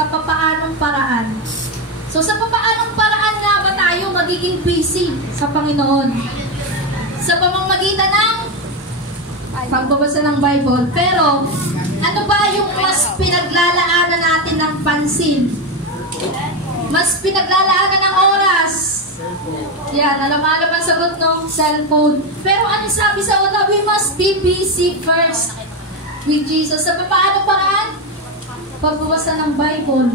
sa papaanong paraan. So sa papaanong paraan nga ba tayo magiging busy sa Panginoon? Sa pamamagitan ng pagbabasa ng Bible. Pero ano ba yung mas pinaglalaanan natin ng pansin? Mas pinaglalaanan ng oras? Yan, alam ang sagot ng cellphone. Pero ano sabi sa una? We must be busy first with Jesus. Sa paano paraan? Pagbabasa ng Bible.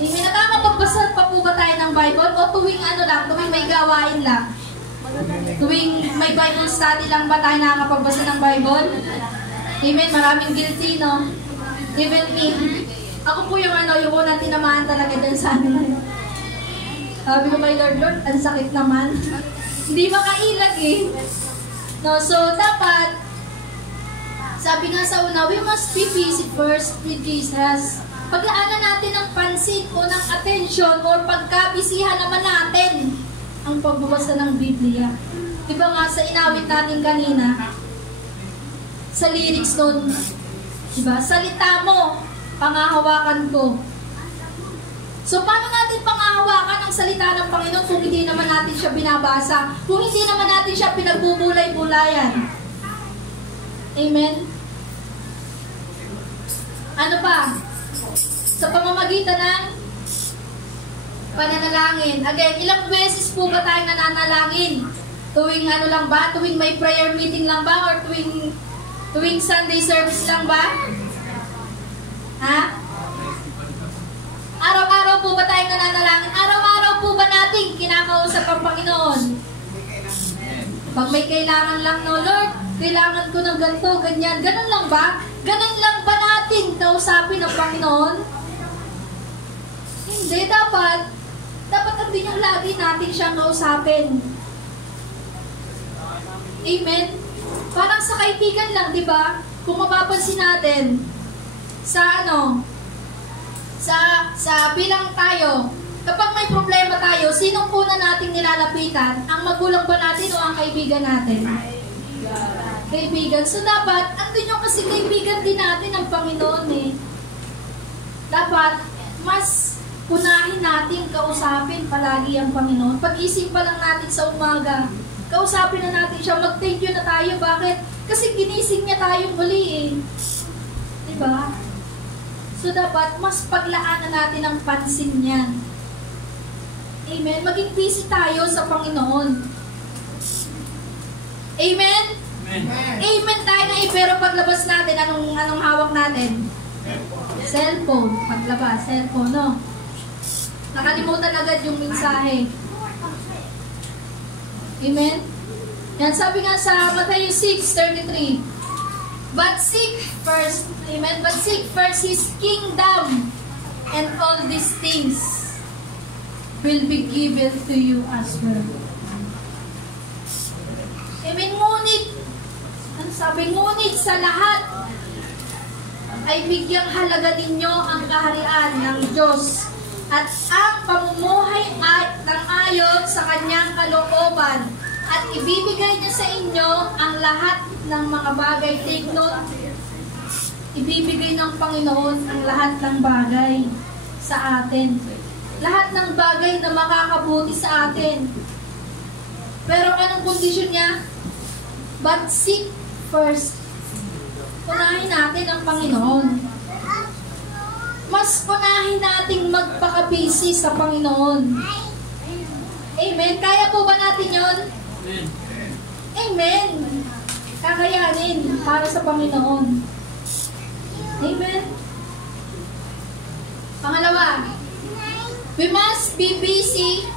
Nakakapagbasa pa po ba tayo ng Bible? O tuwing ano lang, tuwing may gawain lang? Tuwing may Bible study lang ba tayo nakakapagbasa ng Bible? Amen, maraming guilty, no? Even me. Ako po yung unang tinamaan talaga dyan sa ano. Sabi ko kay Lord, ang sakit naman. Hindi makailag eh. No, so dapat, sabi nga sa una, we must be busy first with Jesus. Paglaanan natin ng pansin o ng attention or pagkabisihan naman natin ang pagbabasa ng Biblia. Diba nga sa inawit natin kanina, sa lyrics nun, diba? Salita mo, pangahawakan ko. So, paano natin pangahawakan ang salita ng Panginoon kung hindi naman natin siya binabasa? Kung hindi naman natin siya pinagbubulay-bulayan? Amen? Ano pa? Sa pamamagitan ng pananalangin. Again, ilang beses po ba tayong nananalangin? Tuwing ano lang ba? Tuwing may prayer meeting lang ba? Or tuwing Sunday service lang ba? Ha? Araw-araw po ba tayong nananalangin? Araw-araw po ba natin kinakausap ang Panginoon? Pag may kailangan lang, no, Lord, kailangan ko ng ganito, ganyan. Ganun lang ba? Ganun lang ba natin kausapin ang Panginoon? Hindi, dapat andun yung lagi natin siyang kausapin. Amen? Parang sa kaibigan lang, di ba? Kung mapapansin natin, sa bilang tayo, kapag may problema tayo, sinong una nating nilalapitan? Ang magulang ba natin o ang kaibigan natin? Kaibigan. So dapat, andun yung kasi kaibigan din natin ang Panginoon eh. Dapat, mas unahin natin kausapin palagi ang Panginoon. Pag-isip pa lang natin sa umaga, kausapin na natin siya, mag-thank you na tayo. Bakit? Kasi ginising niya tayong muli eh. Diba? So dapat, mas paglaanan natin ang pansin niyan. Amen? Maging busy tayo sa Panginoon. Amen? Amen, Amen tayo na pero paglabas natin, anong hawak natin? Cellphone. Paglabas, cellphone, no? Nakalimutan agad yung mensahe. Amen? Yan, sabi nga sa Matthew 6:33, but seek first, amen, but seek first His kingdom, and all these things will be given to you as well. Amen, ngunit, ano sabi, ngunit sa lahat ay bigyang halaga ninyo ang kaharian ng Diyos at ang pamumuhay ng ayon sa kanyang kalooban, at ibibigay niya sa inyo ang lahat ng mga bagay. Take note, ibibigay ng Panginoon ang lahat ng bagay sa atin. Lahat ng bagay na makakabuti sa atin. Pero anong kondisyon niya? But seek first. Unahin natin ang Panginoon. Mas unahin nating magpaka-busy sa Panginoon. Amen. Kaya po ba natin yon? Amen. Amen. Kakayanin para sa Panginoon. Amen. Pangalawa, we must be busy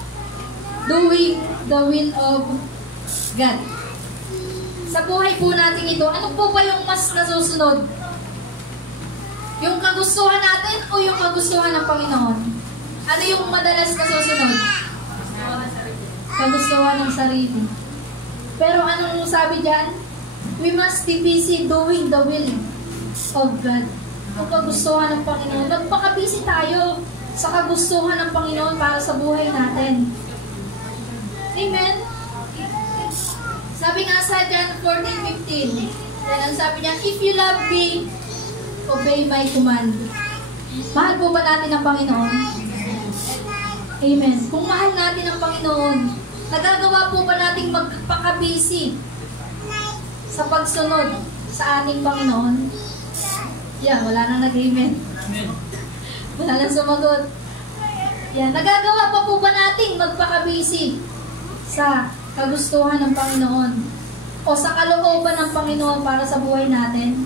doing the will of God. Sa buhay po natin ito, ano po ba yung mas nasusunod? Yung kagustuhan natin o yung kagustuhan ng Panginoon? Ano yung madalas nasusunod? Kagustuhan ng sarili. Pero anong sabi dyan? We must be busy doing the will of God. Ang kagustuhan ng Panginoon. Magpaka-busy tayo sa kagustuhan ng Panginoon para sa buhay natin. Amen? Sabi nga sa John 14:15, yan ang sabi niya, if you love me, obey my command. Mahal po ba natin ang Panginoon? Amen. Kung mahal natin ang Panginoon, nagagawa po ba nating magpakabisi sa pagsunod sa ating Panginoon? Yan, wala nang nag-amen. Wala nang sumagot. Yan, nagagawa pa po ba nating magpakabisi sa kagustuhan ng Panginoon o sa kalooban ng Panginoon para sa buhay natin?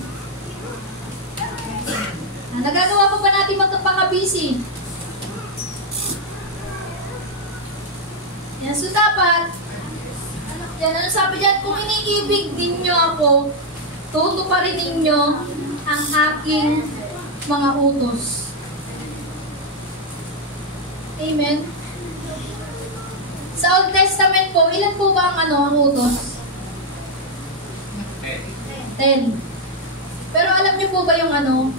Nagagawa pa ba natin magpakabisi? Yan, so dapat, yan, ano sabi dyan, kung iniibig ninyo ako, tutuparin ninyo ang aking mga utos. Amen? Sa Old Testament po, ilan po ba ang utos? 10. Pero alam niyo po ba yung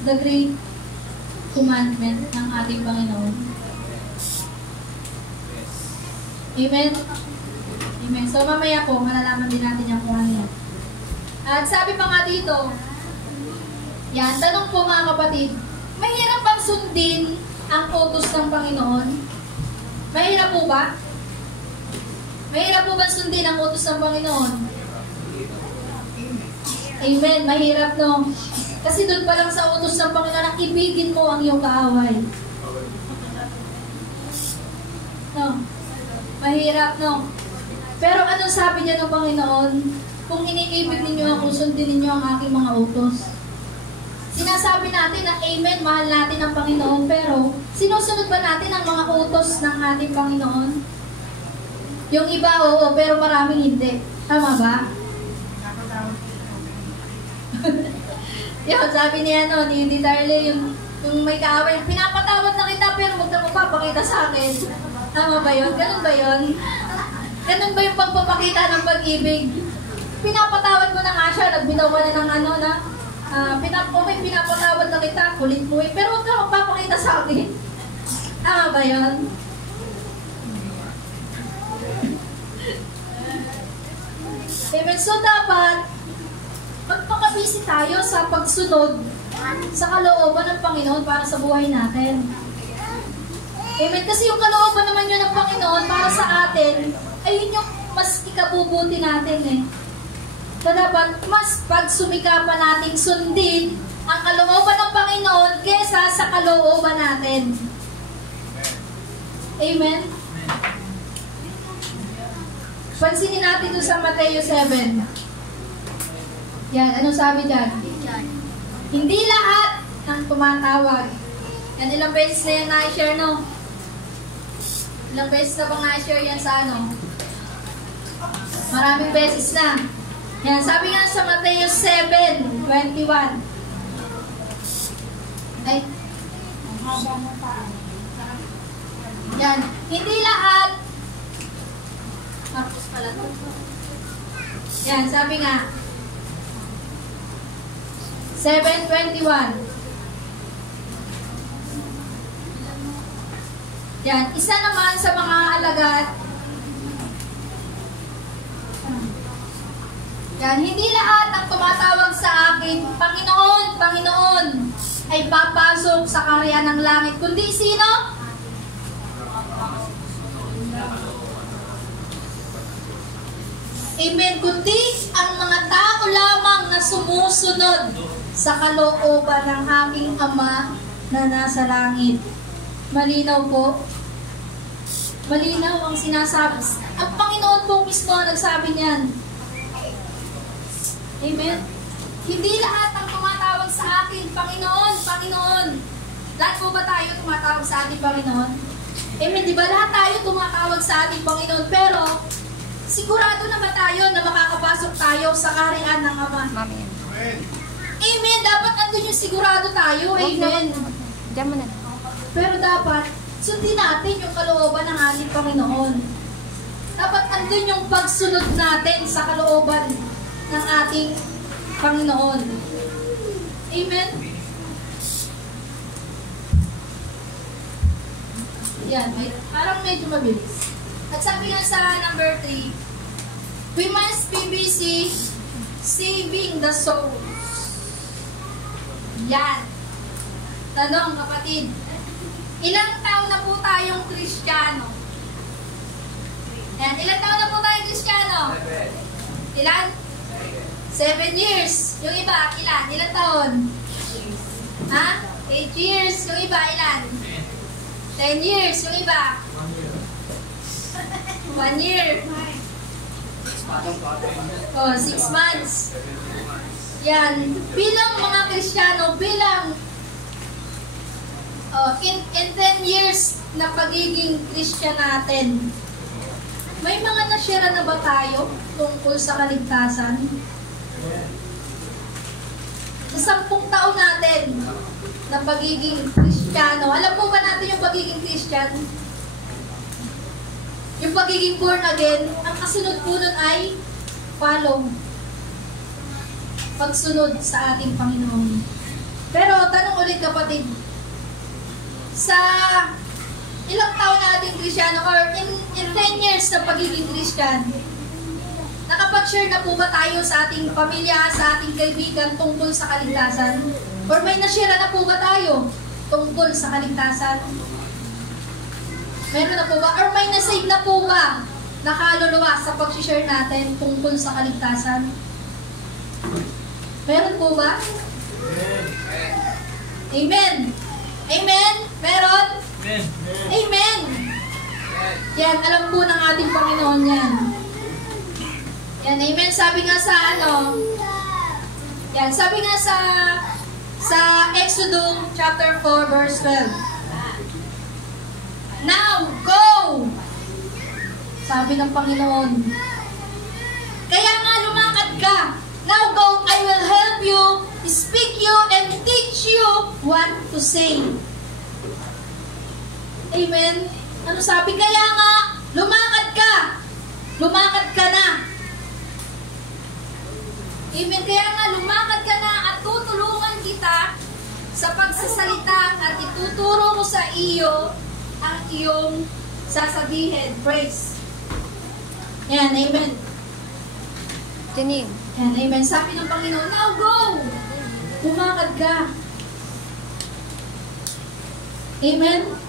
the Great Commandment ng ating Panginoon? Amen? Amen. So mamaya po, malalaman din natin yung kung ano yan. At sabi pa nga dito, yan, tanong po mga kapatid, mahirap bang sundin ang utos ng Panginoon? Mahirap po ba? Mahirap po ba sundin ang utos ng Panginoon? Amen, mahirap no. Kasi doon pa lang sa utos ng Panginoon ang ibigin mo ang iyong kaaway. No. Mahirap no. Pero anong sabi niya ng Panginoon? Kung iniibig ninyo ako, sundin ninyo ang aking mga utos. Sinasabi natin na amen, mahal natin ang Panginoon, pero sinusunod ba natin ang mga utos ng ating Panginoon? Yung iba, oo, pero maraming hindi. Tama ba? Yun, sabi niya, ni Darley, yung may kaaway, pinapatawad na kita, pero huwag na magpapakita sa akin. Tama ba yun? Ganun ba yun? Ganun ba yung pagpapakita ng pag-ibig? Pinapatawad mo na nga siya, nagbitaw ka na ng pinapatawad na kita, kulit mo eh, pero huwag ka magpapakita sa akin. Tama ba yun? Amen. So dapat, magpakabisi tayo sa pagsunod sa kalooban ng Panginoon para sa buhay natin. Amen. Kasi yung kalooban naman yun ng Panginoon para sa atin, ay yun yung mas ikabubuti natin eh. So dapat, mas pagsumikapan nating sundin ang kalooban ng Panginoon kesa sa kalooban natin. Amen. Pansinin natin doon sa Mateo 7. Yan, anong sabi dyan? Hindi lahat ng tumatawag. Yan, ilang beses na yan na-share, no? Ilang beses na bang na-share yan sa Maraming beses na. Yan, sabi nga sa Mateo 7:21. Ay. Yan, hindi lahat. Marcos pala to. Yan, sabi nga. 7:21. Yan, isa naman sa mga alagad. Yan, hindi lahat ng tumatawag sa akin, Panginoon, Panginoon, ay papasok sa kaharian ng langit. Kundi sino? Amen. Kundi ang mga tao lamang na sumusunod sa kalooban ng aking Ama na nasa langit. Malinaw po. Malinaw ang sinasabi. Ang Panginoon po mismo ang nagsabi niyan. Amen. Hindi lahat ang tumatawag sa akin, Panginoon, Panginoon. Lahat po ba tayo tumatawag sa ating Panginoon? Amen. Di ba lahat tayo tumatawag sa ating Panginoon? Pero, sigurado na ba tayo na makakapasok tayo sa kaharian ng Ama? Amen. Amen. Dapat andun yung sigurado tayo. Amen. Diyan mo na. Pero dapat, sundin natin yung kalooban ng ating Panginoon. Dapat andun yung pagsunod natin sa kalooban ng ating Panginoon. Amen? Yan, parang medyo mabilis. At sabi nga sa number 3, we must be busy saving the souls. Yan. Tanong, kapatid. Ilang taon na po tayong Kristiyano? Yan, ilang taon na po tayong Kristiyano? Ilan? 7 years. Yung iba, ilan? Ilang taon? Ha? 8 years. Yung iba, ilan? 10 years. Yung iba? 1 year. 6 months. Yan. Bilang mga Kristiyano, bilang in 10 years na pagiging Christian natin, may mga na-share na ba tayo tungkol sa kaligtasan? Sa 10 taon natin na pagiging Kristiyano, alam po ba natin yung pagiging Christian? Yung pagiging born again, ang kasunod po nun ay follow. Pagsunod sa ating Panginoon. Pero tanong ulit kapatid, sa ilang taon na ating Kristiyano or in 10 years na pagiging Christian, nakapag-share na po ba tayo sa ating pamilya, sa ating kaibigan tungkol sa kaligtasan? Or may na-share na po ba tayo tungkol sa kaligtasan? Meron na po ba? Or may na-save na po ba na kaluluwa sa pag-share natin tungkol sa kaligtasan? Meron po ba? Amen! Amen? Meron? Amen! Yan, alam po ng ating Panginoon yan. Yan, amen. Sabi nga sa yan, sabi nga sa Exodus chapter 4 verse 12. Now, go! Sabi ng Panginoon. Kaya nga lumakad ka. Now go, I will help you, speak you, and teach you what to say. Amen? Ano sabi? Kaya nga, lumakad ka. Lumakad ka na. Amen? Kaya nga, lumakad ka na at tutulungan kita sa pagsasalita at ituturo ko sa iyo ang iyong sasabihin. Praise. Yan, amen. Tinig. Yan, amen. Sabi ng Panginoon, now go! Lumakad ka. Amen?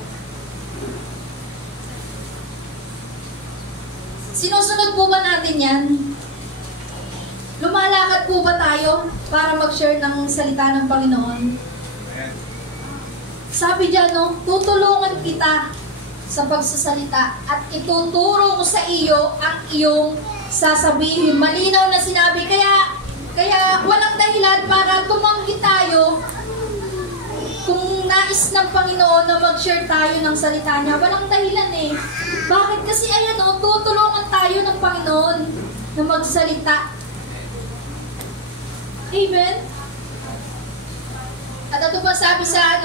Sinusunod po ba natin yan? Lumalakad po ba tayo para mag-share ng salita ng Panginoon? Sabi dyan, no, tutulungan kita sa pagsasalita at ituturo ko sa iyo ang iyong sasabihin. Malinaw na sinabi. Kaya walang dahilan para tumanggi tayo kung nais ng Panginoon na mag-share tayo ng salita niya. Walang dahilan eh. Bakit? Kasi ayan o, tutulungan tayo ng Panginoon na magsalita. Amen? At ito pa sabi sa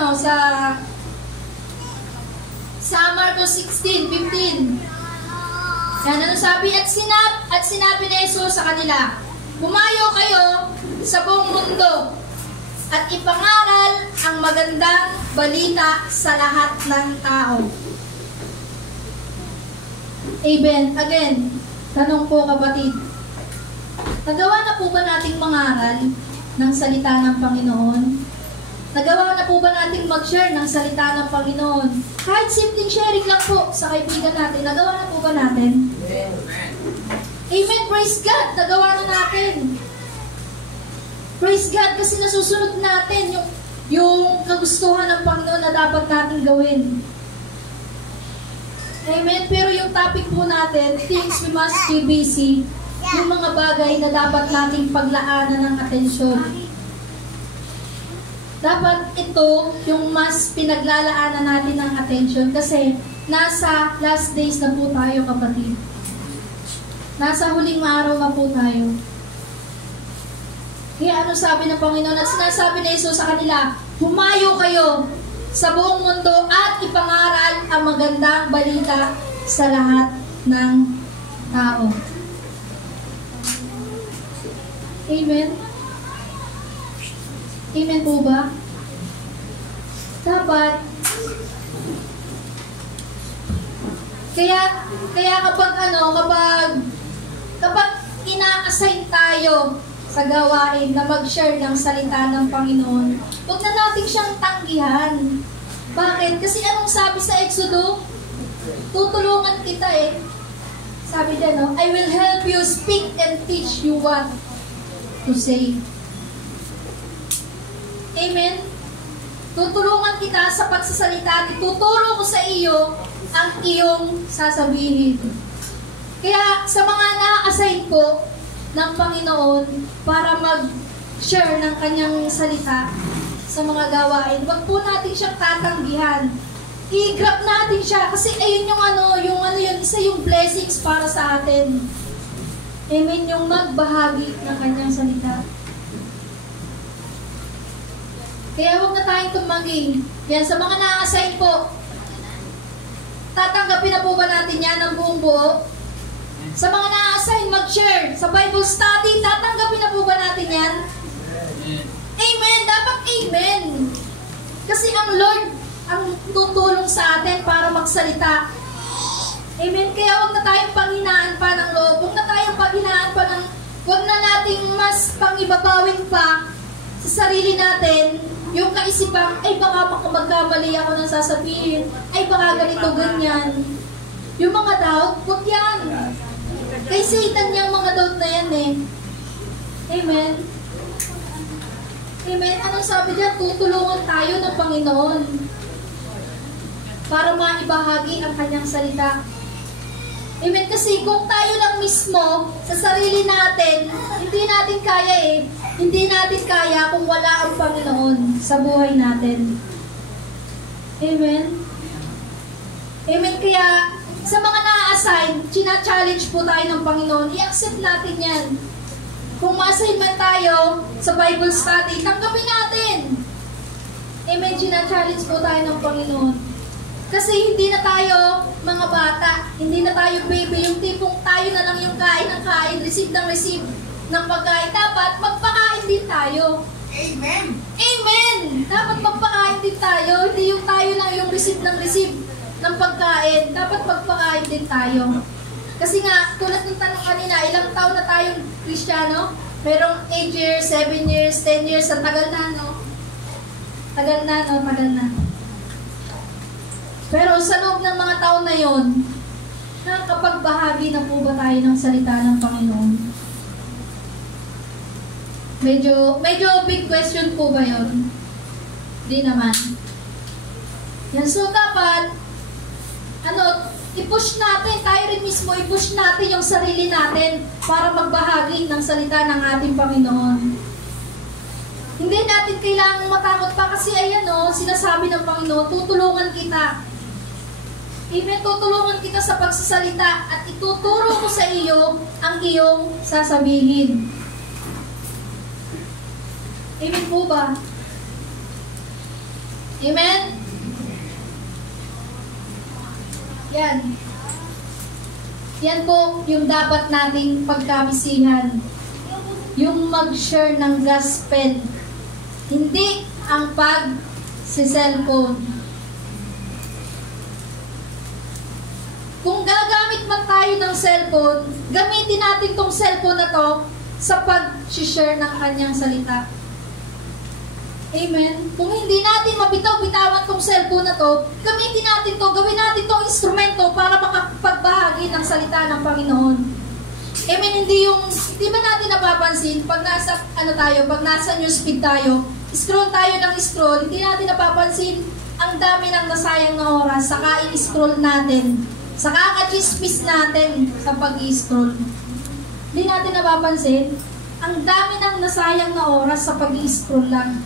Marcos 16:15. Yan, ano sabi? At sinabi ni Jesus sa kanila, humayo kayo sa buong mundo at ipangaral ang magandang balita sa lahat ng tao. Amen. Again, tanong po kapatid, nagawa na po ba nating mangaral ng salita ng Panginoon? Nagawa na po ba nating mag-share ng salita ng Panginoon? Kahit simpleng sharing lang po sa kaibigan natin, nagawa na po ba natin? Amen. Praise God. Nagawa na natin. Praise God kasi nasusunod natin yung kagustuhan ng Panginoon na dapat natin gawin. Amen. Pero yung topic po natin, things we must be busy, yung mga bagay na dapat nating paglaanan ng atensyon. Dapat ito yung mas pinaglalaanan natin ng atensyon kasi nasa last days na po tayo kapatid. Nasa huling araw na po tayo. Kaya ano sabi ng Panginoon at sinasabi na Jesus sa kanila, humayo kayo sa buong mundo at ipangaral ang magandang balita sa lahat ng tao. Amen? Amen po ba? Dapat. Kaya kapag ina-assign tayo sa gawain na mag-share ng salita ng Panginoon, Huwag na natin siyang tanggihan. Bakit? Kasi anong sabi sa Exodo? Tutulungan kita eh. Sabi din, no? I will help you speak and teach you what to say. Amen? Tutulungan kita sa pagsasalita at ituturo ko sa iyo ang iyong sasabihin. Kaya sa mga na-assign po ng Panginoon para mag-share ng kanyang salita sa mga gawain, wag po natin siyang tatanggihan. I-grab natin siya kasi ayun yung isa yung blessings para sa atin. Amen, yung magbahagi ng kanyang salita. Kaya huwag na tayong tumanggi. Yan, sa mga na-assign po, tatanggapin na po ba natin yan ng buong buo? Sa mga na-assign, mag-share. Sa Bible study, tatanggapin na po ba natin yan? Amen! Dapat amen! Kasi ang Lord ang tutulong sa atin para magsalita. Amen? Kaya huwag na tayong panghinaan pa ng loob. Huwag na tayong panghinaan pa ng... Huwag na nating mas pangibabawin pa sa sarili natin yung kaisipang, ay baka magkamali ako ng sasabihin, ay baka ganito, ganyan. Yung mga doubt, huwag yan. Kay Satan yung mga doubt na yan eh. Amen? Amen? Anong sabi niya? Tutulungan tayo ng Panginoon para maibahagi ang kanyang salita. Amen? Kasi kung tayo lang mismo sa sarili natin, hindi natin kaya eh. Hindi natin kaya kung wala ang Panginoon sa buhay natin. Amen? Amen? Kaya sa mga na-assign, china-challenge po tayo ng Panginoon, i-accept natin yan. Kung ma-assign man tayo sa Bible study, tanggapin natin. Amen? China-challenge po tayo ng Panginoon. Kasi hindi na tayo mga bata, hindi na tayo baby, yung tipong tayo na lang yung kain ng kain, receive ng receive ng pagkain. Dapat magpakain din tayo. Amen! Amen! Dapat magpakain din tayo. Hindi yung tayo lang yung receive ng pagkain. Dapat magpakain din tayo. Kasi nga, tulad ng tanong kanina, ilang taon na tayong Kristiyano? Merong 8 years, 7 years, 10 years. Ang tagal na, no? Tagal na, no? Tagal na. Pero sa loob ng mga taon na yon, nakakapagbahagi na po ba tayo ng salita ng Panginoon? Medyo big question po ba yun? Di naman. Yan, so dapat, i-push natin, tayo rin mismo, i-push natin yung sarili natin para magbahagi ng salita ng ating Panginoon. Hindi natin kailangang matakot pa kasi ayan sinasabi ng Panginoon, tutulungan kita. Amen, tutulungan kita sa pagsasalita at ituturo ko sa iyo ang iyong sasabihin. Amen po ba? Amen? Yan. Yan po yung dapat nating pagkamisihan. Yung mag-share ng gospel. Hindi ang pag-cellphone. Kung gagamit man tayo ng cellphone, gamitin natin tong cellphone na to sa pag-share ng kanyang salita. Amen? Kung hindi natin mabitaw-bitawan tong cellphone na to, gamitin natin to, gawin natin tong instrumento para makapagbahagi ng salita ng Panginoon. Amen? Hindi ba natin napapansin, pag nasa newsfeed tayo, scroll tayo ng scroll, hindi natin napapansin ang dami ng nasayang na oras, saka i-scroll natin, saka ka-chismis natin sa pag-i-scroll. Hindi natin napapansin, ang dami ng nasayang na oras sa pag-i-scroll lang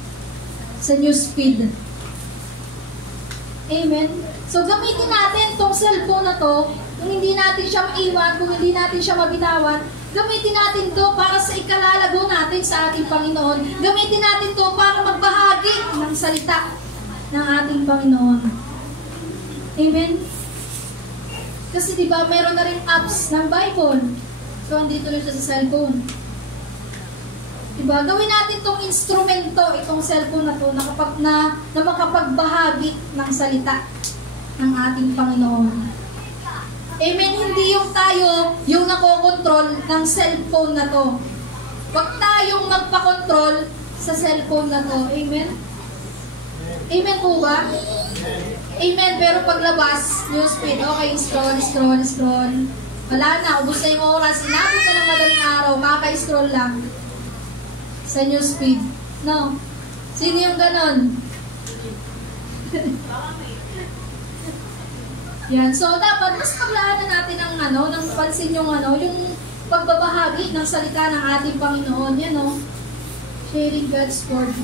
sa newsfeed. Amen? So, gamitin natin itong cellphone na to, kung hindi natin siya maiwan, kung hindi natin siya mabitawan, gamitin natin to para sa ikalalago natin sa ating Panginoon. Gamitin natin to para magbahagi ng salita ng ating Panginoon. Amen? Kasi diba, meron na rin apps ng Bible. So, andito na siya sa cellphone. Diba? Gawin natin itong instrumento, itong cellphone na to, na makapagbahagi ng salita ng ating Panginoon. Amen? Hindi yung tayo yung nakokontrol ng cellphone na to. Huwag tayong magpakontrol sa cellphone na to. Amen? Amen po ba? Amen. Pero paglabas, newsfeed, okay, scroll. Wala na, ubos na yung oras. Inabot na ng madaling araw, makaka-scroll lang sa newsfeed. No? Sino yung ganon? Yan. So, dapat mas paglaanan natin ng pansin yung pagbabahagi ng salita ng ating Panginoon. Yan, no? Sharing God's Word.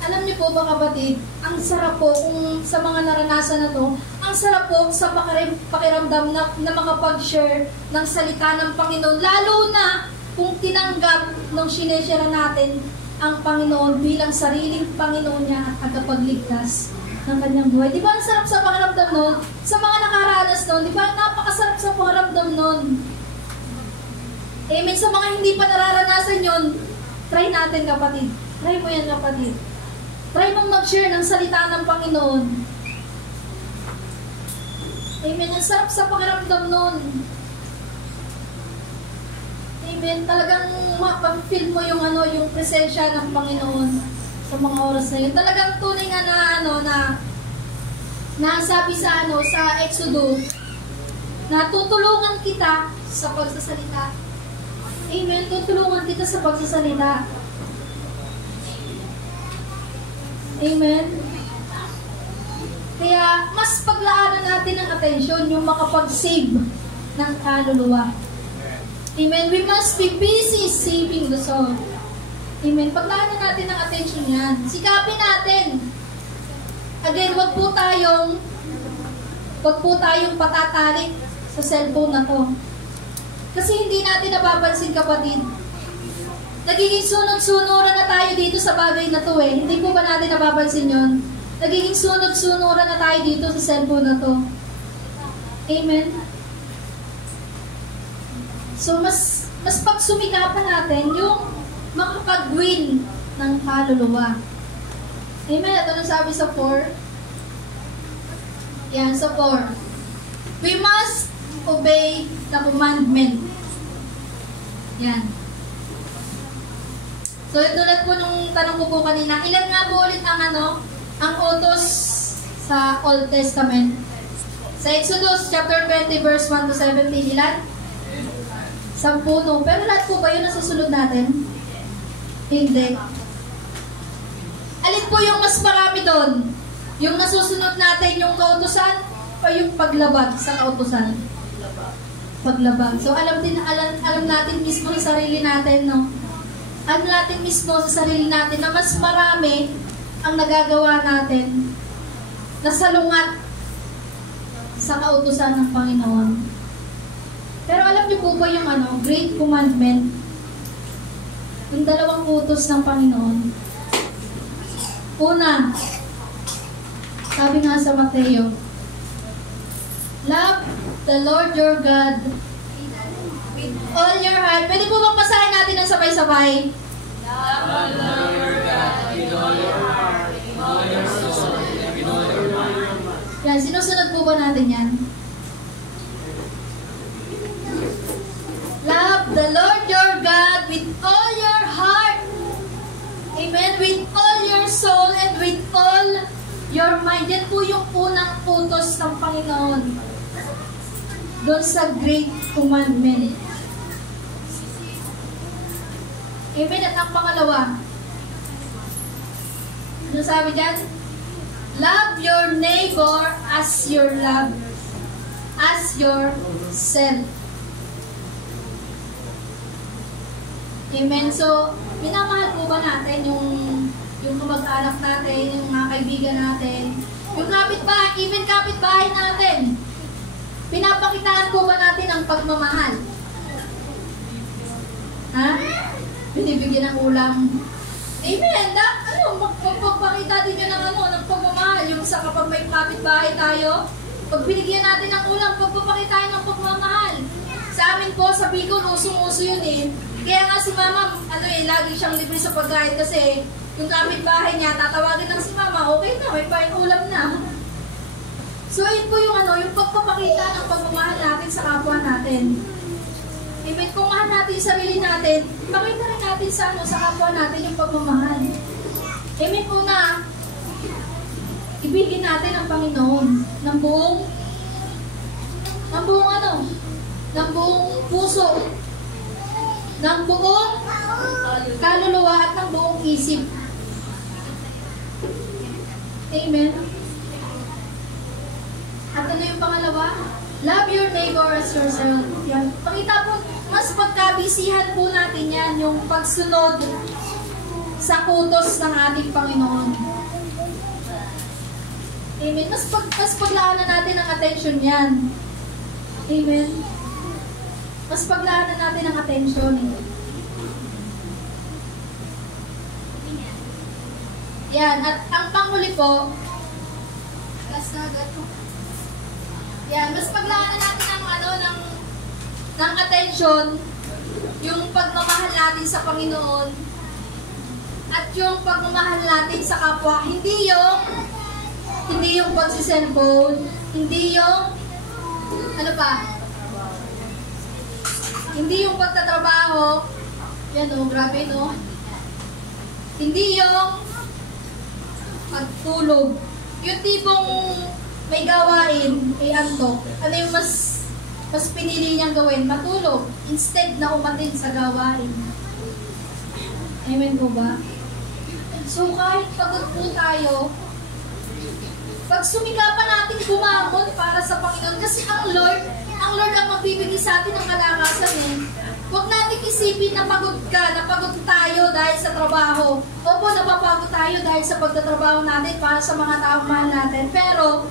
Alam niyo po ba, kapatid, ang sarap po kung sa mga naranasan na to, ang sarap po sa pakiramdam na makapag-share ng salita ng Panginoon. Lalo na kung tinanggap nung sineshare natin ang Panginoon bilang sariling Panginoon niya at tagapagligtas ng kanyang buhay. Di ba ang sarap sa pakiramdam nun? Sa mga nakaranas nun, di ba napakasarap sa pakiramdam nun? Amen. Sa mga hindi pa nararanasan yun, try natin, kapatid. Try mo yan, kapatid. Try mong mag-share ng salita ng Panginoon. Amen. Ang sarap sa pakiramdam nun. Amen. Talagang mapag-feel mo yung presensya ng Panginoon sa mga oras na yun. Talagang tunay nga na sabi sa Exodo, na tutulungan kita sa pagsasalita. Amen. Tutulungan kita sa pagsasalita. Amen. Kaya, mas paglaanan natin ang atensyon yung makapag-save ng kaluluwa. Amen. We must be busy saving the soul. Amen. Paglaanan natin ang atensyon yan. Sikapin natin. Again, wag po tayong patatalik sa cellphone na to. Kasi hindi natin napapansin, kapatid. Nagiging sunod-sunuran na tayo dito sa bagay na to eh. Hindi po ba natin napapansin yon? Nagiging sunod-sunuran na tayo dito sa cellphone na to. Amen? So, mas pagsumikapan natin yung makapag-win ng kaluluwa. Amen? Ito nang sabi sa 4. Yan, sa 4. We must obey the commandment. Yan. So, tulad po nung tanong ko po kanina, ilan nga po ulit ang utos sa Old Testament? Sa Exodus chapter 20 verse 1 to 17, ilan? 10. Pero lahat po ba yun ang susunod natin? Hindi. Alin po yung mas marami doon? Yung nasusunod natin yung kautusan o yung paglabag sa kautusan? Paglabag. So, alam natin mismo sa sarili natin, no? Alam natin mismo sa sarili natin na mas marami ang nagagawa natin na salungat sa kautusan ng Panginoon. Pero alam niyo po ba yung Great Commandment? Yung 2 utos ng Panginoon. Una, sabi nga sa Mateo, love the Lord your God with all your heart. Pwede po bang basahin natin ng sabay-sabay? Love the Lord your God with all your heart, with all your soul, and with all your mind. Yan, sinusunod po ba natin yan? Love the Lord your God with all your heart. Amen. With all your soul and with all your mind. Yan po yung unang utos ng Panginoon doon sa Great Commandment. Amen. At ang pangalawa, ano sabi dyan? Love your neighbor as yourself. Amen. So, minamahal po ba natin yung kamag-anak natin, yung mga kaibigan natin, yung kapitbahay, even kapitbahay natin? Pinapakitaan po ba natin ang pagmamahal? Ha? Binibigyan ng ulam. Amen. Magpapakita din yun ng pagmamahal. Yung sa kapag may kapitbahay tayo, pag binigyan natin ng ulam, pagpapakitain ng pagmamahal. Sa amin po, sa Bicol, usong-uso yun eh. Kaya nga si Mama, lagi siyang libre sa pagkain kasi yung kapitbahay niya, tatawagin lang si Mama, okay na, may pain ulam na. So, yun po yung yung pagpapakita ng pagmamahal natin sa kapwa natin. Amen. Kung mahal natin yung sarili natin, pakita rin natin sa kapwa natin yung pagmamahal. Amen. Una, ibigin natin ang Panginoon ng buong ano? Ng buong puso, ng buong kaluluwa at ng buong isip. Amen. At ano yung pangalawa? Love your neighbor as yourself. Yan. Pakita po, mas pagkabisihan po natin yan, yung pagsunod sa utos ng ating Panginoon. Amen. Mas paglaanan natin ang attention yan. Amen. Mas paglaanan natin ang attention. Yan. At ang panghuli po, yan, mas paglaanan natin ng attention, yung pagmamahal natin sa Panginoon, at yung pagmamahal natin sa kapwa, hindi yung pagsiselfone, hindi yung ano pa? Hindi yung pagtatrabaho. Yan o, grabe no. Hindi yung pagtulog. Yung tipong may gawain, may antok. Ano yung mas pinili niyang gawin? Matulog. Instead na umatin sa gawain. Amen po ba? So kahit pagod po tayo, pag sumikapan natin bumangon para sa Panginoon, kasi ang Lord ang magbibigay sa atin ng kalakasan eh. Huwag natin isipin na pagod ka, na pagod tayo dahil sa trabaho. Opo, napapagod tayo dahil sa pagtatrabaho natin para sa mga taong mahal natin. Pero,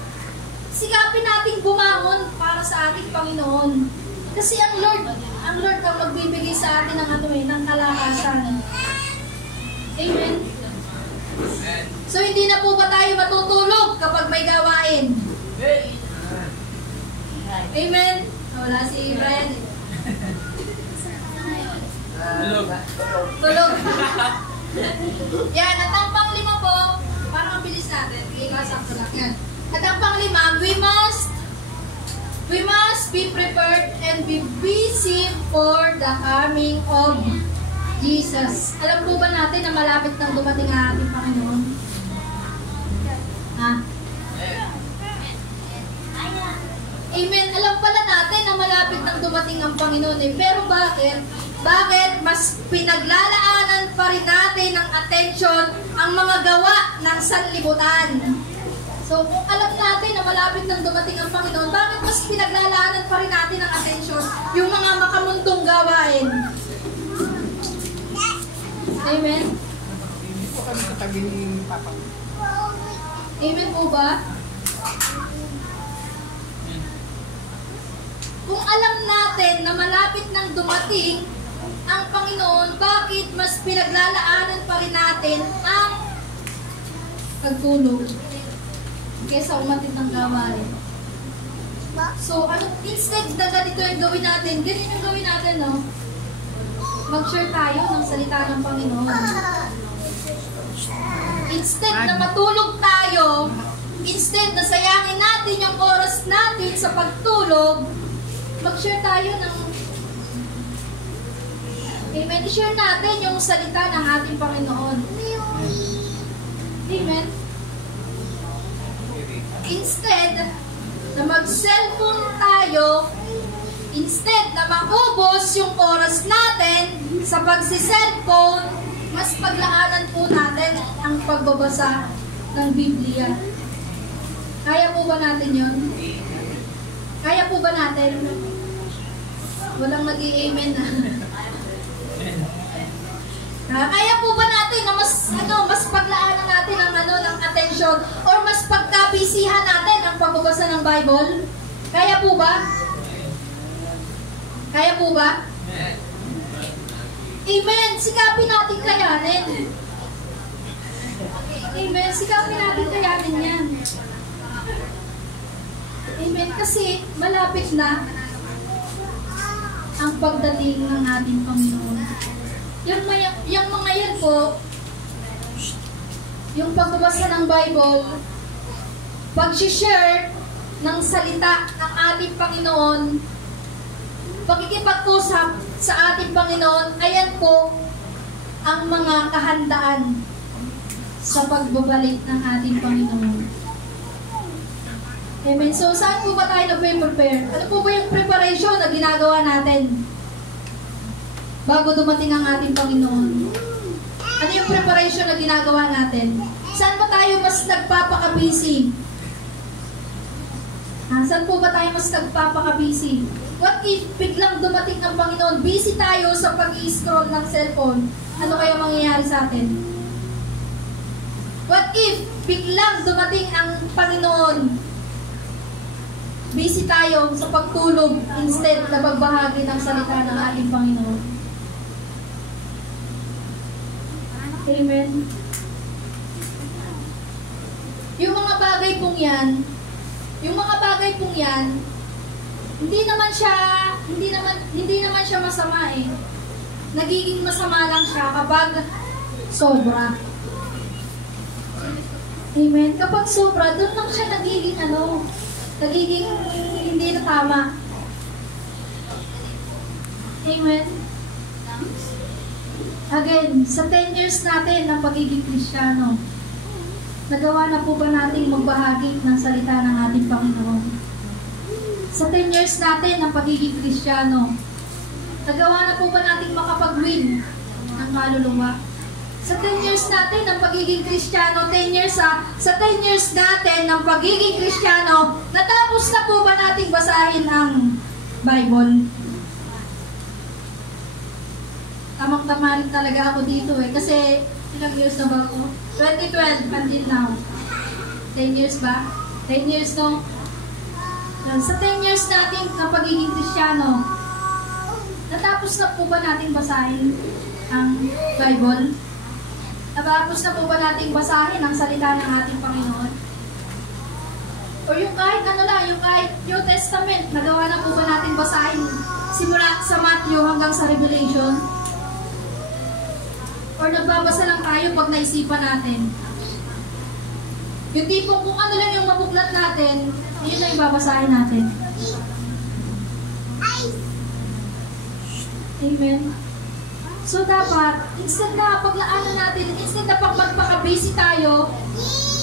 sikapin natin bumangon para sa ating Panginoon. Kasi ang Lord ang magbibigay sa atin ng kalakasan. Amen. So, hindi na po ba tayo matutulog kapag may gawain? Amen? Wala si Brian. Tulog. Yan, at ang panglima po, parang ang bilis natin. Ikasakto lang. Yan. At ang panglima, we must be prepared and be busy for the coming of Jesus. Alam po ba natin na malapit nang dumating ang ating Panginoon? Ha? Amen. Alam pala natin na malapit nang dumating ang Panginoon eh. Pero bakit? Bakit mas pinaglalaanan pa rin natin ng attention ang mga gawa ng sanlibutan? So, kung alam natin na malapit nang dumating ang Panginoon, bakit mas pinaglalaanan pa rin natin ng attention yung mga makamundong gawain? Amen? Amen po ba? Kung alam natin na malapit nang dumating ang Panginoon, bakit mas pinaglalaanan pa rin natin ang pagtulog kaysa umatid ng gawain? So, instead na ganito yung gawin natin, ganyan yung gawin natin, no? Mag-share tayo ng salita ng Panginoon. Instead na matulog tayo, instead na sayangin natin yung oras natin sa pagtulog, mag-share tayo ng Amen. I-share natin yung salita ng ating Panginoon. Amen. Instead na mag-cellphone tayo, instead na maubos yung oras natin sa pagsi-cellphone, mas paglaanan po natin ang pagbabasa ng Biblia. Kaya po ba natin yun? Kaya po ba natin? Walang nag-i-amen na. Kaya po ba natin na mas paglaanan natin ng attention or mas pagkabisihan natin ang pagbabasa ng Bible? Kaya po ba? Kaya po ba? Amen. Sikapin natin kayanin. Amen. Sikapin natin kayanin yan. Amen. Kasi malapit na ang pagdating ng ating Panginoon. Yung mga yan po, yung pagbabasa ng Bible, pag-share ng salita ng ating Panginoon, pagkikipag-usap sa ating Panginoon, ayan po ang mga kahandaan sa pagbabalik ng ating Panginoon. Amen. So, saan po ba tayo nagpe-prepare? Ano po ba yung preparation na ginagawa natin bago dumating ang ating Panginoon? Ano yung preparation na ginagawa natin? Saan ba tayo mas nagpapaka-busy? Saan po ba tayo mas nagpapaka-busy? What if biglang dumating ang Panginoon? Busy tayo sa pag-i-scroll ng cellphone. Ano kaya mangyayari sa atin? What if biglang dumating ang Panginoon? Busy tayo sa pagtulog instead na magbahagi ng salita ng ating Panginoon. Amen. Yung mga bagay pong yan, hindi naman siya masama eh. Nagiging masama lang siya kapag sobra. Amen. Kapag sobra, doon lang siya nagiging hindi na tama. Amen. Again, sa 10 years natin ng pagiging Kristiyano, nagawa na po ba natin magbahagi ng salita ng ating Panginoon? Sa 10 years natin ng pagiging Kristiyano, nagawa na po ba natin makapag-win ng kaluluwa? Sa 10 years natin ng pagiging Kristiyano, sa 10 years natin ng pagiging Kristiyano, natapos na po ba natin basahin ang Bible? Tamang-tama rin talaga ako dito eh. Kasi, ilang years na ba ako? 2012 until now. 10 years ba? 10 years no? Sa 10 years natin ng pagiging Kristiyano, natapos na po ba natin basahin ang Bible? Natapos na po ba natin basahin ang salita ng ating Panginoon? O yung kahit yung kahit New Testament, nagawa na po ba natin basahin simula sa Matthew hanggang sa Revelation? Or nagbabasa lang tayo pag naisipan natin? Yung tipong kung ano lang yung mabuklat natin, yun lang yung babasahin natin. Amen. So dapat, instead na paglaanan natin, instead na magpaka-busy tayo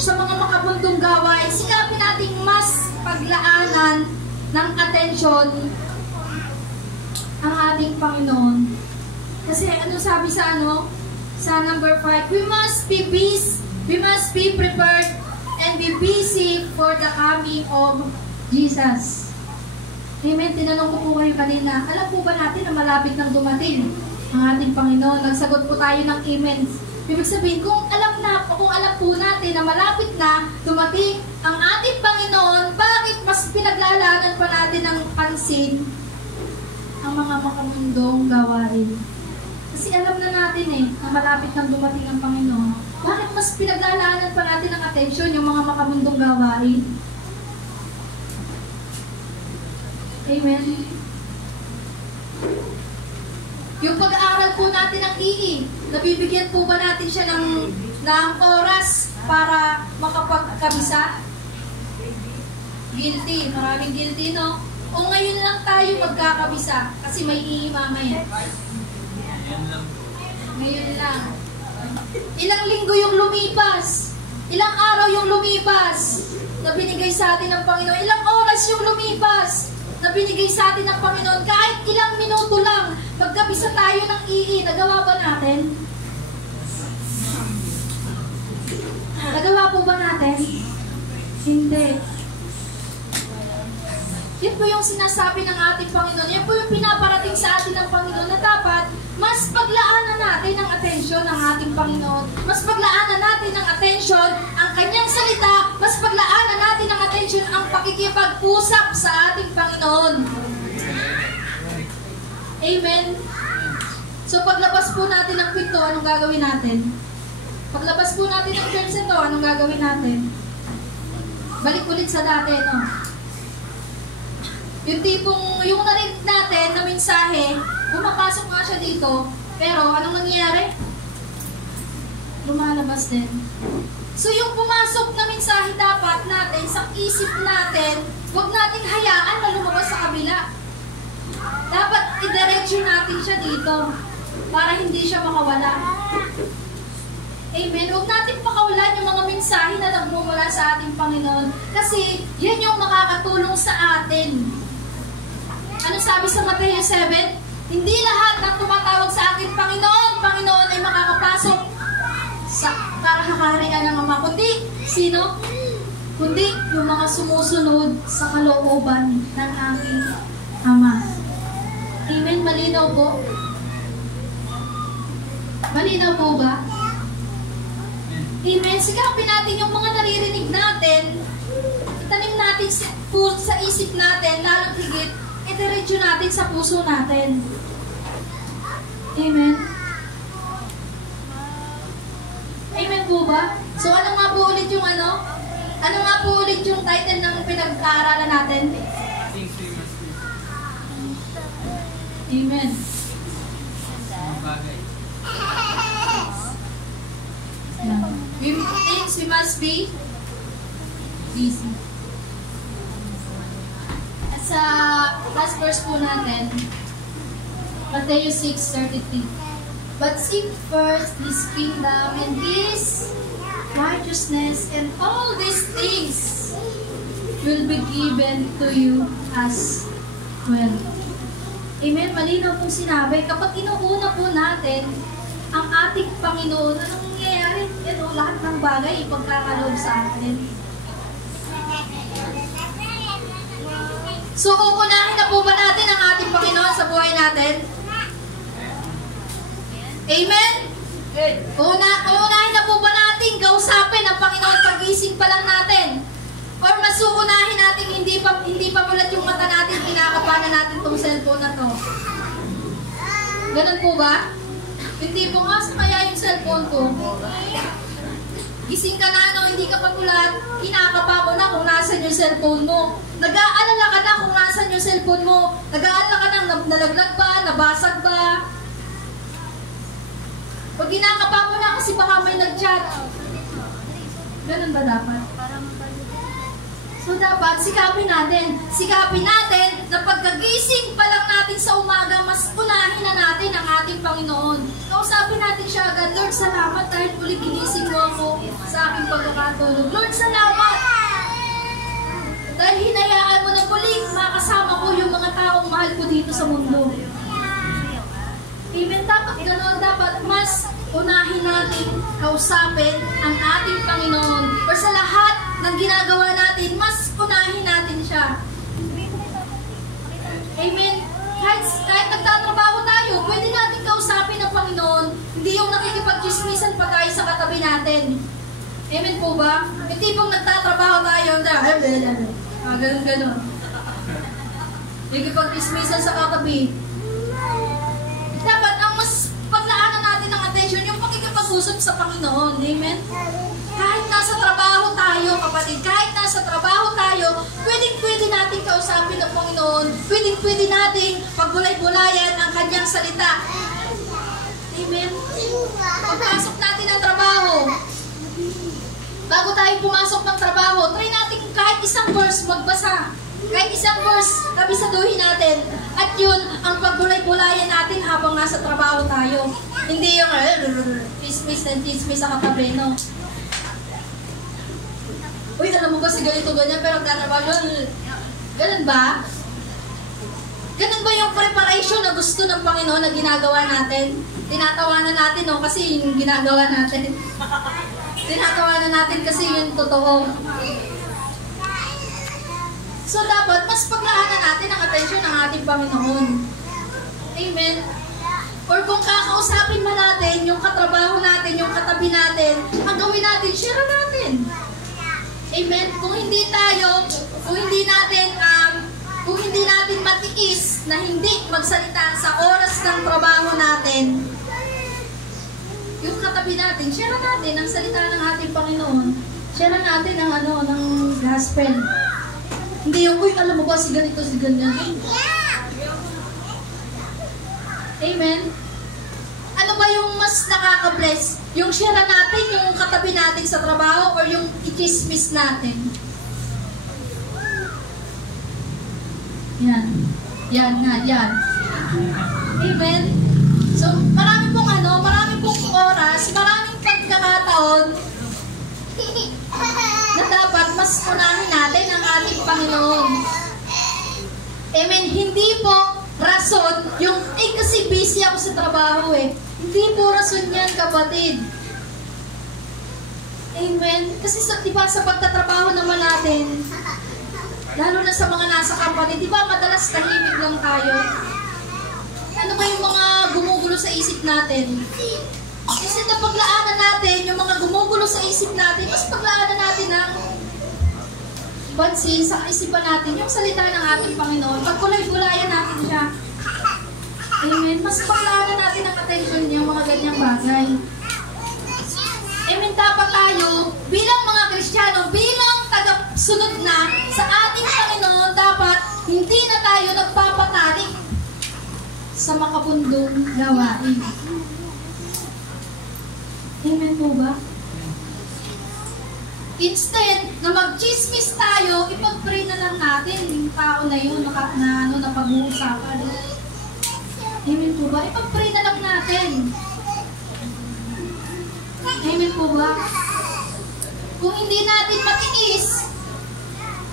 sa mga makabundong gawain, sikapin natin mas paglaanan ng atensyon ang ating Panginoon. Kasi ano sabi sa number 5, we must be prepared and be busy for the coming of Jesus. Amen. Tinanong ko po kayo kanina, alam po ba natin na malapit nang dumating ang ating Panginoon? Nagsagot po tayo ng amen. Ibig sabihin, kung alam po natin na malapit na dumating ang ating Panginoon, bakit mas pinaglalanan pa natin ng pansin ang mga makamundong gawain? Kasi alam na natin na malapit nang dumating ang Panginoon. Bakit mas pinaglalaanan pa natin ng atensyon yung mga makamundong gawain? Amen. Yung pag-aaral po natin ng II, nabibigyan po ba natin siya ng oras para makapagkabisa? Guilty. Maraming guilty, no? O ngayon lang tayo magkakabisa kasi may II mamaya. Ngayon lang. Ilang linggo yung lumipas. Ilang araw yung lumipas na binigay sa atin ng Panginoon. Ilang oras yung lumipas na binigay sa atin ng Panginoon. Kahit ilang minuto lang, pagkabisa tayo ng II, nagawa ba natin? Nagawa po ba natin? Hindi. Yan po yung sinasabi ng ating Panginoon. Yan po yung pinaparating sa atin ng Panginoon na dapat mas paglaanan natin ang atensyon ng ating Panginoon. Mas paglaanan natin ang atensyon ang kanyang salita. Mas paglaanan natin ang atensyon ang pakikipag-usap sa ating Panginoon. Amen? So paglabas po natin ng pinto, anong gagawin natin? Paglabas po natin ng church ito, anong gagawin natin? Balik ulit sa dati, no? Yung tipong, yung narinig natin na mensahe, pumapasok nga siya dito, pero anong nangyayari? Lumalabas din. So yung pumasok na mensahe dapat natin sa isip natin, huwag nating hayaan na lumabas sa kabila. Dapat idiretso natin siya dito para hindi siya makawala. Amen. Huwag natin pakawalan yung mga mensahe na nagmumula sa ating Panginoon. Kasi yan yung makakatulong sa atin. Ano sabi sa Mateo 7? Hindi lahat ng tumatawag sa akin, Panginoon, Panginoon ay makakapasok sa kaharian ng Ama. Kundi, sino? Kundi yung mga sumusunod sa kalooban ng aking Ama. Amen. Malinaw po? Malinaw po ba? Amen. Sigapin natin yung mga naririnig natin, itanim natin sa isip natin, lalong higit, itiretso natin sa puso natin. Amen. Amen po ba? So ano nga po ulit yung ano? Ano nga po ulit yung title ng pinag-aaralan natin? Amen. Things we must be busy. At sa last verse po natin, Matthew 6:33. But seek first His kingdom and His righteousness, and all these things will be given to you as well. Amen? Malinaw pong sinabi, kapag inuuna po natin ang ating Panginoon, anong nangyayari? Yan o, lahat ng bagay ipagkakaloob sa atin. So, uunahin na po ba natin ang ating Panginoon sa buhay natin? Amen? Uunahin na po ba natin kausapin ang Panginoon pag-ising pa lang natin? Or mas uunahin natin hindi pa mulat yung mata natin, kinakapanan natin tong cellphone na to? Ganun po ba? Hindi po nga, kaya yung cellphone ko. Gising ka na, no, hindi ka pamulat, kinakapa mo na kung nasan yung cellphone mo. Nag-aalala ka na kung nasan yung cellphone mo. Nag-aalala ka na, nalaglag ba, nabasag ba? Pag kinakapa mo na kasi baka may nag-chat. Ganun ba dapat? So dapat, sikapin natin na pagkagising pa lang natin sa umaga, mas unahin na natin ang ating Panginoon. Kausapin natin siya agad, Lord, salamat dahil muli ginising mo ako sa aking pagkakatulog. Lord, salamat! Dahil hinayaan mo na muli, makasama ko yung mga taong mahal ko dito sa mundo. Amen. Dapat gano'n, dapat mas unahin natin kausapin ang ating Panginoon. Or sa lahat ng ginagawa natin, mas unahin natin siya. Amen. Kahit nagtatrabaho tayo, pwede natin kausapin ang Panginoon. Hindi yung nakikipag-chismisan pa tayo sa katabi natin. Amen po ba? Yung tipong nagtatrabaho tayo, ganun. Nakikipag-chismisan sa katabi. Dapat ang mas paglaanan natin ng attention, yung pakikipag-usap sa Panginoon. Amen? Kahit nasa trabaho tayo, kapatid, kahit nasa trabaho tayo, pwede natin kausapin ang Panginoon. Pwede natin pagbulay-bulayan ang kanyang salita. Amen? Pagpasok natin ng trabaho, bago tayo pumasok ng trabaho, try natin kahit isang verse magbasa. Kahit isang verse, kabisaduhin natin. At yun, ang pagbulay-bulayan natin habang nasa trabaho tayo. Hindi yung chismis sa katabi, no? Uy, alam mo ba si ganito ganyan, pero nagtatrabaho yun. Ganun ba? Ganun ba yung preparation na gusto ng Panginoon na ginagawa natin? Tinatawanan natin, no? Kasi yung ginagawa natin. Tinatawanan natin kasi yung totoo. So, dapat mas paglaanan natin ang atensyon ng ating Panginoon. Amen? Or kung kakausapin man natin, yung katrabaho natin, yung katabi natin, ang gawin natin, share natin. Amen? Kung hindi natin matiis na hindi magsalita sa oras ng trabaho natin, yung katabi natin, share natin ang salita ng ating Panginoon. Share natin ang ng gospel. Hindi yung, uy, alam mo ba, si ganito, si ganyan. Amen? Ano ba yung mas nakaka-bless? Yung share natin, yung katabi natin sa trabaho, or yung i-chismis natin? Yan. Amen? So, marami pong oras, maraming pagkakataon na dapat mas unahin natin ang ating Panginoon. Amen. Hindi po rason yung, kasi busy ako sa trabaho Hindi po rason yan, kapatid. Amen. Kasi diba, sa pagtatrabaho naman natin, lalo na sa mga nasa company, diba madalas tahimik lang tayo? Ano ba yung mga gumugulo sa isip natin? Kasi na paglaanan natin, yung mga gumugulo sa isip natin, mas paglaanan natin ng pansin sa isipan natin, yung salita ng ating Panginoon. Pagkulay-gulayan natin siya. Amen. Mas paglaanan natin ang attention niya, mga ganyang bagay. Amen. Dapat tayo, bilang mga Kristiyano, bilang tagasunod na sa ating Panginoon, dapat hindi na tayo nagpapatalik sa makapundong gawain. Amen po ba? Instead, na mag-chismis tayo, ipag-pray na lang natin yung tao na yun na pag-uusapan. Amen po ba? Ipag-pray na lang natin. Amen po ba? Kung hindi natin matiis,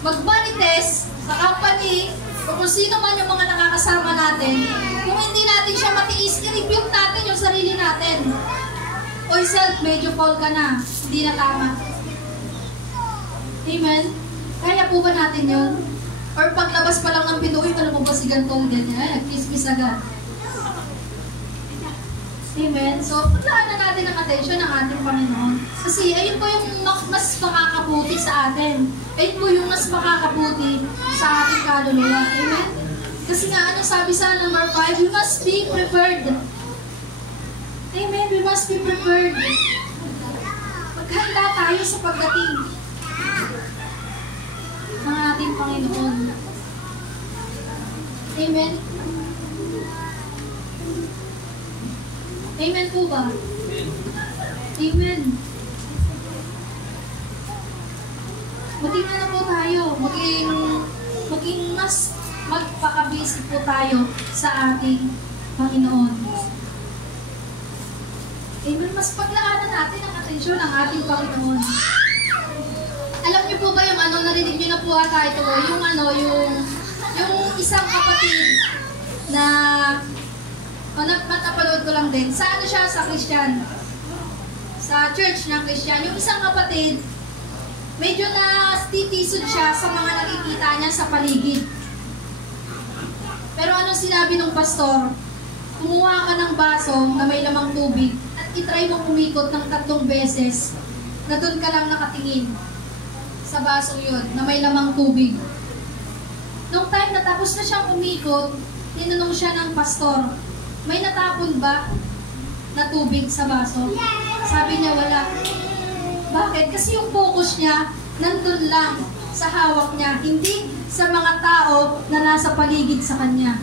mag-marites sa company, o kung sino man yung mga nakakasama natin, kung hindi natin siya matiis, i-rebuke natin yung sarili natin. Oy self, medyo fall ka na. Hindi na tama. Amen? Kaya po ba natin yun? Or paglabas pa lang ng Pinoy, alam mo ba si gantong ganyan? Nag-kismis agad. Amen? So, paglaanan natin ang atensyon ng ating Panginoon. Kasi ayun po yung mas makakabuti sa atin. Ayun po yung mas makakabuti sa ating kaluluwa. Amen? Kasi nga, ano sabi sa number 5? We must be prepared. Amen? We must be prepared. Maghanda tayo sa pagdating ng ating Panginoon. Amen? Amen po ba? Amen. Maging na po tayo. Maging mas magpakabisi po tayo sa ating Panginoon. Amen. Mas paglaanan natin ang atensyon ng ating Panginoon. Alam niyo po ba yung narinig niyo na po ata ito, yung isang kapatid na napapanood ko lang din. Sa siya? Sa Christian. Sa church ng Christian. Yung isang kapatid, medyo na titisod siya sa mga nakikita niya sa paligid. Pero anong sinabi ng pastor? Kumuha ka ng baso na may lamang tubig at itry mong umikot ng 3 beses na doon ka lang nakatingin sa basong yun na may lamang tubig. Nung time na tapos na siyang umikot, tinanong siya ng pastor, may natapon ba na tubig sa baso? Sabi niya, wala. Bakit? Kasi yung focus niya, nandun lang sa hawak niya, hindi sa mga tao na nasa paligid sa kanya.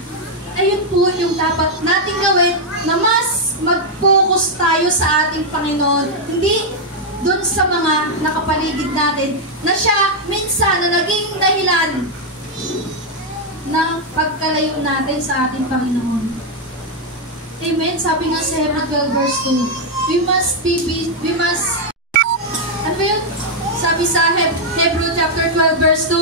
Ayun po yung dapat nating gawin na mas mag-focus tayo sa ating Panginoon. Hindi dun sa mga nakapaligid natin na siya minsan na naging dahilan ng pagkalayo natin sa ating Panginoon. Amen? Sabi nga sa Hebrew 12 verse 2, ano ba yun? Sabi sa Hebrew chapter 12 verse 2,